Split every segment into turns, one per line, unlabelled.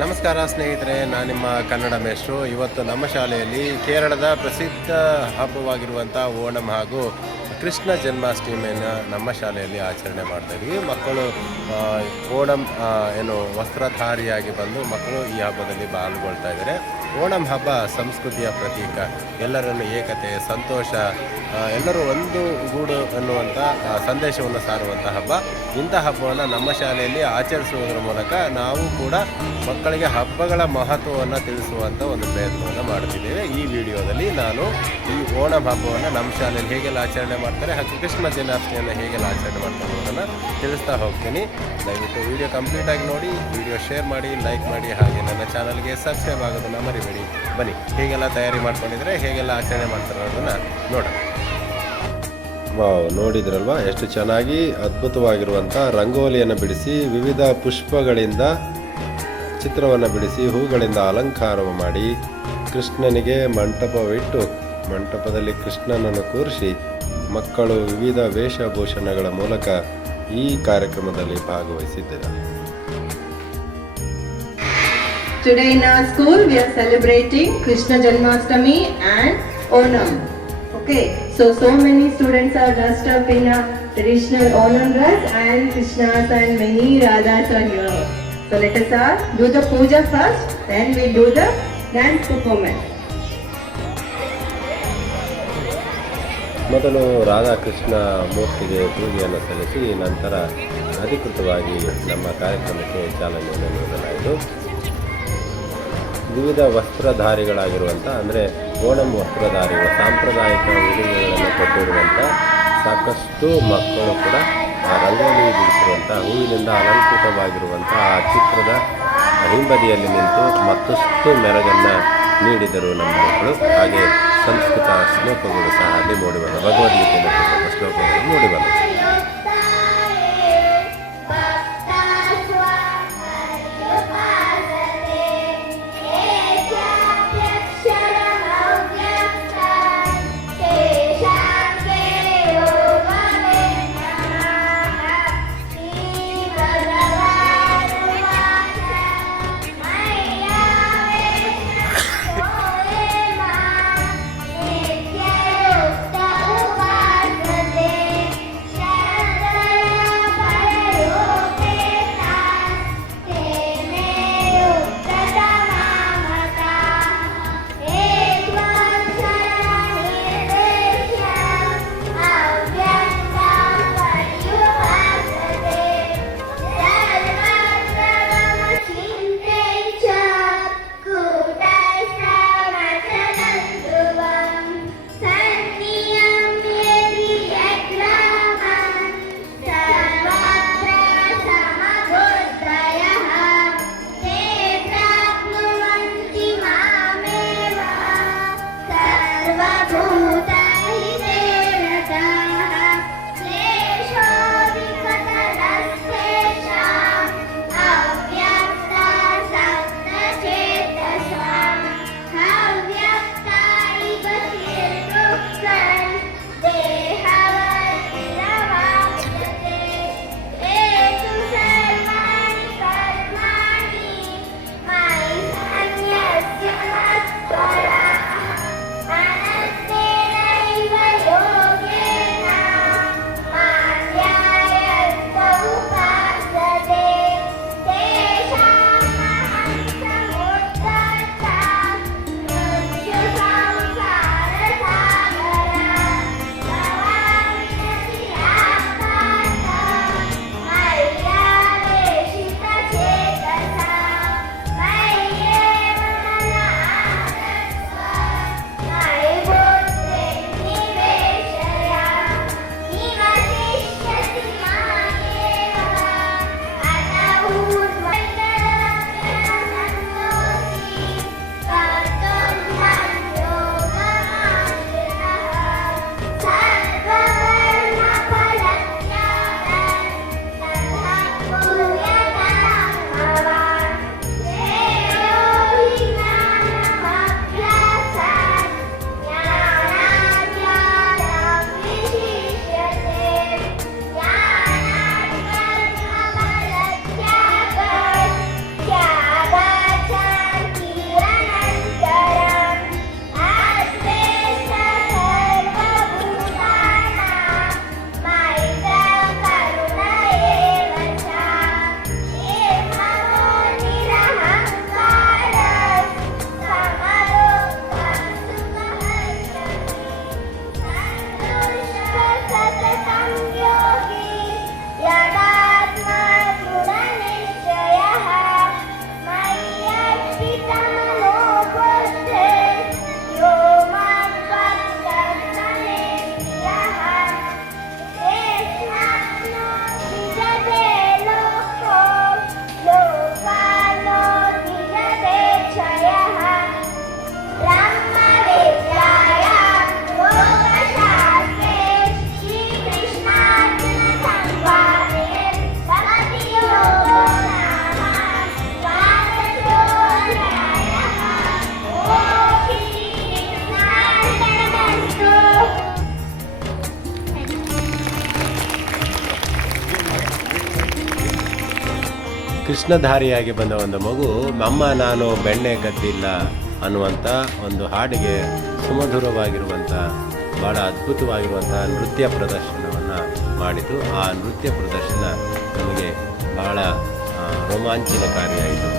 ನಮಸ್ಕಾರ ಸ್ನೇಹಿತರೆ, ನಾನು ನಿಮ್ಮ ಕನ್ನಡ ಮೇಷ್ಟ್ರು. ಇವತ್ತು ನಮ್ಮ ಶಾಲೆಯಲ್ಲಿ ಕೇರಳದ ಪ್ರಸಿದ್ಧ ಹಬ್ಬವಾಗಿರುವಂಥ ಓಣಂ ಹಾಗೂ ಕೃಷ್ಣ ಜನ್ಮಾಷ್ಟಮಿಯನ್ನು ನಮ್ಮ ಶಾಲೆಯಲ್ಲಿ ಆಚರಣೆ ಮಾಡ್ತಾ ಇದ್ವಿ. ಮಕ್ಕಳು ಓಣಂ ಏನು ವಸ್ತ್ರಧಾರಿಯಾಗಿ ಬಂದು ಮಕ್ಕಳು ಈ ಹಬ್ಬದಲ್ಲಿ ಪಾಲ್ಗೊಳ್ತಾ ಇದ್ದಾರೆ. ಓಣಂ ಹಬ್ಬ ಸಂಸ್ಕೃತಿಯ ಪ್ರತೀಕ. ಎಲ್ಲರನ್ನು ಏಕತೆ, ಸಂತೋಷ ಎಲ್ಲರೂ ಒಂದು ಗೂಡು ಅನ್ನುವಂಥ ಸಂದೇಶವನ್ನು ಸಾರುವಂಥ ಹಬ್ಬ. ಇಂಥ ಹಬ್ಬವನ್ನು ನಮ್ಮ ಶಾಲೆಯಲ್ಲಿ ಆಚರಿಸುವುದರ ಮೂಲಕ ನಾವು ಕೂಡ ಮಕ್ಕಳಿಗೆ ಹಬ್ಬಗಳ ಮಹತ್ವವನ್ನು ತಿಳಿಸುವಂಥ ಒಂದು ಪ್ರಯತ್ನವನ್ನು ಮಾಡುತ್ತಿದ್ದೇವೆ. ಈ ವಿಡಿಯೋದಲ್ಲಿ ನಾನು ಈ ಓಣಂ ಹಬ್ಬವನ್ನು ನಮ್ಮ ಶಾಲೆಯಲ್ಲಿ ಹೇಗೆಲ್ಲ ಆಚರಣೆ ಮಾಡ್ತಾರೆ ಹಾಗೂ ಕೃಷ್ಣ ಜನ್ಮಾಷ್ಟಮಿಯನ್ನು ಹೇಗೆಲ್ಲ ಆಚರಣೆ ಮಾಡ್ತಾರೆ ಅನ್ನೋದನ್ನು ತಿಳಿಸ್ತಾ ಹೋಗ್ತೀನಿ. ದಯವಿಟ್ಟು ವಿಡಿಯೋ ಕಂಪ್ಲೀಟಾಗಿ ನೋಡಿ, ವಿಡಿಯೋ ಶೇರ್ ಮಾಡಿ, ಲೈಕ್ ಮಾಡಿ, ಹಾಗೆ ನನ್ನ ಚಾನಲ್ಗೆ ಸಬ್ಸ್ಕ್ರೈಬ್ ಆಗೋದನ್ನು ಮರಿಬೇಡಿ. ಬನ್ನಿ, ಹೇಗೆಲ್ಲ ತಯಾರಿ ಮಾಡ್ಕೊಂಡಿದ್ರೆ ಹೇಗೆಲ್ಲ ಆಚರಣೆ ಮಾಡ್ತಾರೆ ಅನ್ನೋದನ್ನು ನೋಡೋಣ. ವಾವ್ ನೋಡಿದ್ರಲ್ವಾ ಎಷ್ಟು ಚೆನ್ನಾಗಿ ಅದ್ಭುತವಾಗಿರುವಂಥ ರಂಗೋಲಿಯನ್ನು ಬಿಡಿಸಿ, ವಿವಿಧ ಪುಷ್ಪಗಳಿಂದ ಚಿತ್ರವನ್ನು ಬಿಡಿಸಿ, ಹೂಗಳಿಂದ ಅಲಂಕಾರ ಮಾಡಿ ಕೃಷ್ಣನಿಗೆ ಮಂಟಪವಿಟ್ಟು, ಮಂಟಪದಲ್ಲಿ ಕೃಷ್ಣನನ್ನು ಕೂರಿಸಿ ಮಕ್ಕಳು ವಿವಿಧ ವೇಷಭೂಷಣಗಳ ಮೂಲಕ ಈ ಕಾರ್ಯಕ್ರಮದಲ್ಲಿ ಭಾಗವಹಿಸಿದ್ದಾರೆ
Today in our school, we are celebrating Krishna Janmashtami and Onam. Okay, so so many students are dressed up in a traditional Onam dress and Krishnas and many Radhas are here. So let us uh, do the puja first, then we do the dance performance.
ಮೊದಲು ರಾಧಾಕೃಷ್ಣ ಮೂರ್ತಿಗೆ ಪೂಜೆಯನ್ನು ಸಲ್ಲಿಸಿ ನಂತರ ಅಧಿಕೃತವಾಗಿ ನಮ್ಮ ಕಾರ್ಯಕ್ರಮಕ್ಕೆ ಚಾಲನೆಯನ್ನು ನೀಡಲಾಯಿತು ವಿವಿಧ ವಸ್ತ್ರಧಾರಿಗಳಾಗಿರುವಂಥ, ಅಂದರೆ ಓಣಂ ವಸ್ತ್ರಧಾರಿಗಳು, ಸಾಂಪ್ರದಾಯಿಕ ಉಡುಗೆಗಳನ್ನು ಕೊಟ್ಟಿರುವಂಥ, ಸಾಕಷ್ಟು ಮಕ್ಕಳು ಕೂಡ ಆ ರಂಗೋಲಿ ಬಿಡಿಸಿರುವಂಥ, ಹೂವಿನಿಂದ ಅಲಂಕೃತವಾಗಿರುವಂಥ ಆ ಚಿತ್ರದ ಹಿಂಬದಿಯಲ್ಲಿ ನಿಂತು ಮತ್ತಷ್ಟು ಮೆರಗನ್ನು ನೀಡಿದರು ನಮ್ಮ ಮಕ್ಕಳು. ಹಾಗೆ ಸಂಸ್ಕೃತ ಶ್ಲೋಕಗಳು ಸಹ ಅಲ್ಲಿ ಮೂಡಿಬಂದ ಭಗವದ್ಗೀತೆಯಲ್ಲಿ ಶ್ಲೋಕಗಳು ಮೂಡಿಬಂದ ಕೃಷ್ಣಧಾರಿಯಾಗಿ ಬಂದ ಒಂದು ಮಗು ಅಮ್ಮ ನಾನು ಬೆಣ್ಣೆ ಕದ್ದಿಲ್ಲ ಅನ್ನುವಂಥ ಒಂದು ಹಾಡಿಗೆ ಸುಮಧುರವಾಗಿರುವಂಥ ಭಾಳ ಅದ್ಭುತವಾಗಿರುವಂಥ ನೃತ್ಯ ಪ್ರದರ್ಶನವನ್ನು ಮಾಡಿತು ಆ ನೃತ್ಯ ಪ್ರದರ್ಶನ ನಮಗೆ ಭಾಳ ರೋಮಾಂಚನಕಾರಿಯಾಯಿತು.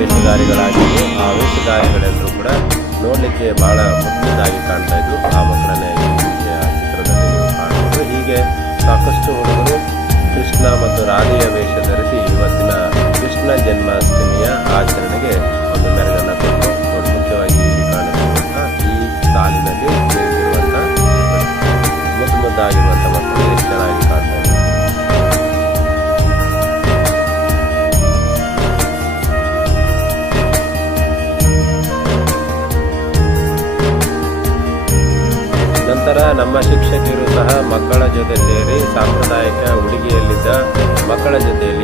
ವೇಷಧಾರಿಗಳಾಗಿದ್ದು ಆ ವೇಷಧಾರಿಗಳೆಲ್ಲರೂ ಕೂಡ ನೋಡಲಿಕ್ಕೆ ಬಹಳ ಮುಖ್ಯದಾಗಿ ಕಾಣ್ತಾ ಇದ್ರು. ಆ ಮಕ್ಕಳನ್ನೇ ಚಿತ್ರದಲ್ಲಿ ನೀವು ಕಾಣಬಹುದು ಹೀಗೆ ಸಾಕಷ್ಟು ಹುಡುಗರು ಕೃಷ್ಣ ಮತ್ತು ರಾಧೆಯ ವೇಷ ಧರಿಸಿ ಸಾಂಪ್ರದಾಯಿಕ ಉಡುಗೆಯಲ್ಲಿದ್ದ ಮಕ್ಕಳ ಜೊತೆಯಲ್ಲಿ